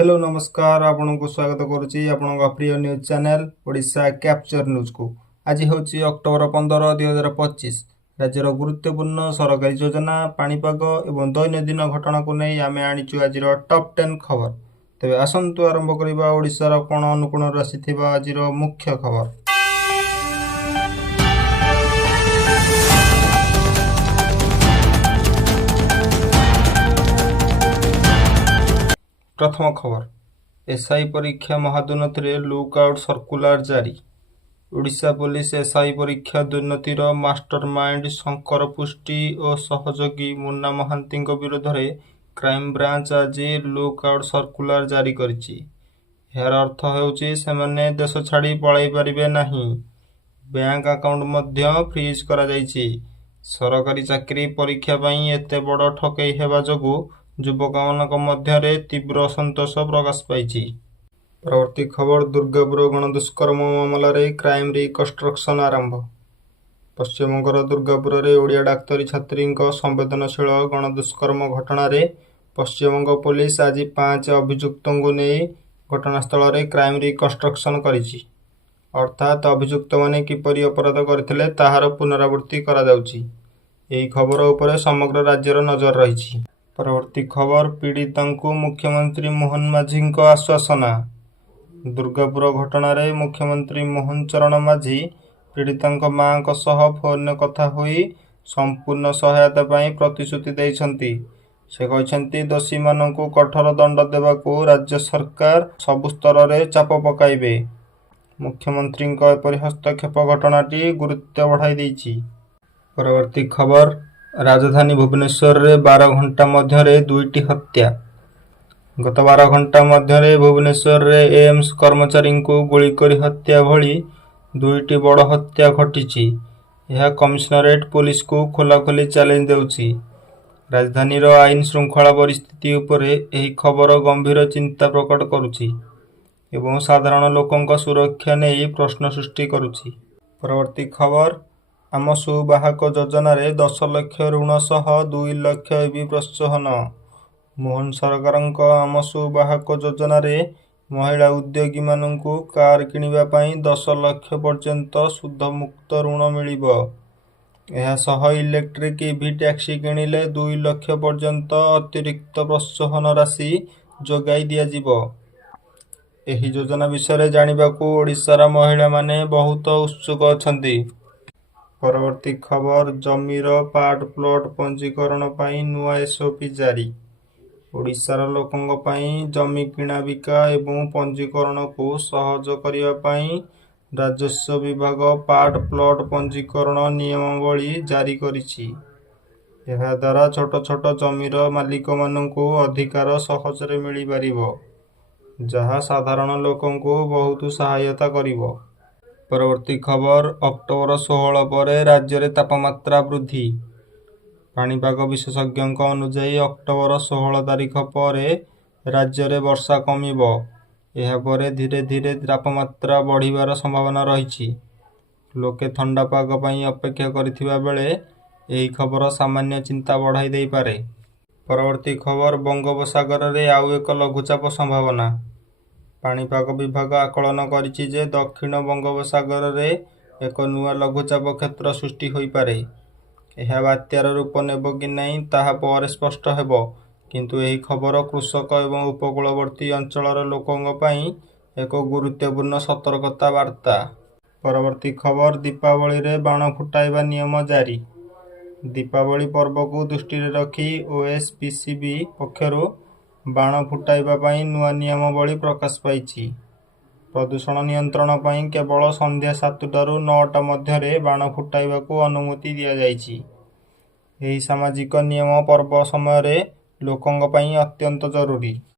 Hello नमस्कार आपण को स्वागत करुच्ची आपण प्रिय news channel Odisha capture news को। आज हूँ अक्टोबर 15 2025 राज्यर गुरुत्वपूर्ण सरकारी योजना पाणीपाग एवं दैनंदिन घटना को नहीं आम आनीचु आज टॉप 10 खबर। तेज आसतु आरंभ करवा ओडिशार कोण अनुकोण आसी आज मुख्य खबर। प्रथम खबर एसआई परीक्षा महादुर्नीति लुकआउट सर्कुलर जारी। ओडिशा पुलिस एसआई परीक्षा दुर्नीतिर मास्टरमाइंड शंकर पुष्टि और सहयोगी मुन्ना महांती विरोध में क्राइम ब्रांच आज लुकआउट सर्कुलर जारी करिछि। यार अर्थ हेउछि सेमाने देश छाड़ी पळाई पारिबे नाही। बैंक अकाउंट मध्य फ्रीज करा जाइछि। सरकारी चाकरी परीक्षा पई एते बड़ ठकई हेबा जोगु युवक मध्य तीव्र असंतोष प्रकाश पाई। परवर्ती खबर दुर्गापुर गणदुष्कर्म मामलें क्राइम रिकन्स्ट्रक्शन आरंभ। पश्चिमबंगर दुर्गापुर में ओडिया डाक्तरी छात्री संवेदनशील गणदुष्कर्म घटना पश्चिमबंग पुलिस आज 5 अभियुक्तों को नहीं घटनास्थल में क्राइम रिकन्स्ट्रक्शन करिछि। अर्थात अभियुक्त माने किपरि अपराध करथिले ताहार पुनरावृत्ति करा जाउछि। एही खबर उपरे समग्र राज्यर नजर रही। परवर्ती खबर पीड़िता मुख्यमंत्री मोहन माझी आश्वासना। दुर्गापुर घटना रे मुख्यमंत्री मोहन चरण माझी पीड़िता मां सह फोन कथा होई संपूर्ण सहायता पाई प्रतिश्रुति देइछंती। से कहते दोषी मानू कठोर दंड देवाकू राज्य सरकार सबु स्तर रे चाप पकाइबे। मुख्यमंत्री एपरि हस्तक्षेप घटनाटी गुरुत्व बढ़ाई देइछि। परवर्ती खबर राजधानी भुवनेश्वर रे 12 घंटा मध्य 2टी हत्या। गत 12 घंटा मध्य भुवनेश्वर रे एम्स कर्मचारी को गुली करी हत्या भली 2टी बड़ हत्या घटी। यह कमिशनरेट पुलिस को खोलाखोली चैलेंज देउछि। राजधानी रो आईन श्रृंखला परिस्थिति उपरे एही खबर गंभीर चिंता प्रकट करुछि एवं साधारण लोकंक सुरक्षा नहीं प्रश्न सृष्टि करुछि। परवर्ती खबर आम सुबाहक योजना 10 लाख ऋण सह 2 लाख एबी प्रोत्साहन। मोहन सरकार आम सुबाहक योजना महिला उद्योगी मानू कार किनिबा पई 10 लाख पर्यंत सुध मुक्त ऋण मिलिबो। यह सह इलेक्ट्रिक ईवी टैक्सी किणिले 2 लाख पर्यंत अतिरिक्त प्रोत्साहन राशि जोगाई दिया जिवो। एही योजना विषय जानिबाकू ओडिशार महिला माने बहुत उत्सुक अछंती। परवर्ती खबर जमीर पार्ट प्लॉट पंजीकरण पाई नुआ एसओपी जारी। ओडिशार लोकंग पाई जमी किणा बिका एवं पंजीकरण को सहज करिवा पाई राजस्व विभाग पार्ट प्लॉट पंजीकरण नियमावली जारी करिछि। एहा द्वारा छोट छोट जमीर मालिक मानू अधिकार सहजरे मिली पारिबो, जहा साधारण लोकं को बहुत सहायता करिवो। परवर्ती खबर अक्टोबर 16 पर राज्य में तापमात्रा वृद्धि। पाणीपाग विशेषज्ञों अनुजाई अक्टोबर 16 तारीख पर राज्य में वर्षा कमिबो। यह पर धीरे धीरे तापमात्रा बढ़िबार संभावना रही। लोके ठंडा पाग पई अपेक्षा करिथिबा बेले एही खबर सामान्य चिंता बढ़ाई देई पारे। परवर्ती खबर बंगोपसागर रे आउ एक लघुचाप संभावना। पाणीपाग विभाग आकलन करिछि जे दक्षिण बंगोपसागर रे एक नुआ लघुचाप क्षेत्र सृष्टि होई पारे। यह बात्यार रूप नेब कि नहीं ताहा पर स्पष्ट हेबो, किंतु एही खबर कृषक एवं उपकूलवर्ती अंचलर लोकंग पई एक गुरुत्वपूर्ण सतर्कता वार्ता। परवर्ती खबर दीपावली रे बाण फुटाइबा नियम जारी। दीपावली पर्व को दृष्टि रखी ओएसपीसीबी पक्षरु बाण फुटाइबा पई नुआ नियमावली प्रकाश पाइछि। प्रदूषण नियंत्रण पई केवल संध्या 7टारू 9टा मध्य बाण फुटाइबा को अनुमति दिया जाइछि। एही सामाजिक नियम पर्व समय लोकंग पई अत्यंत जरूरी।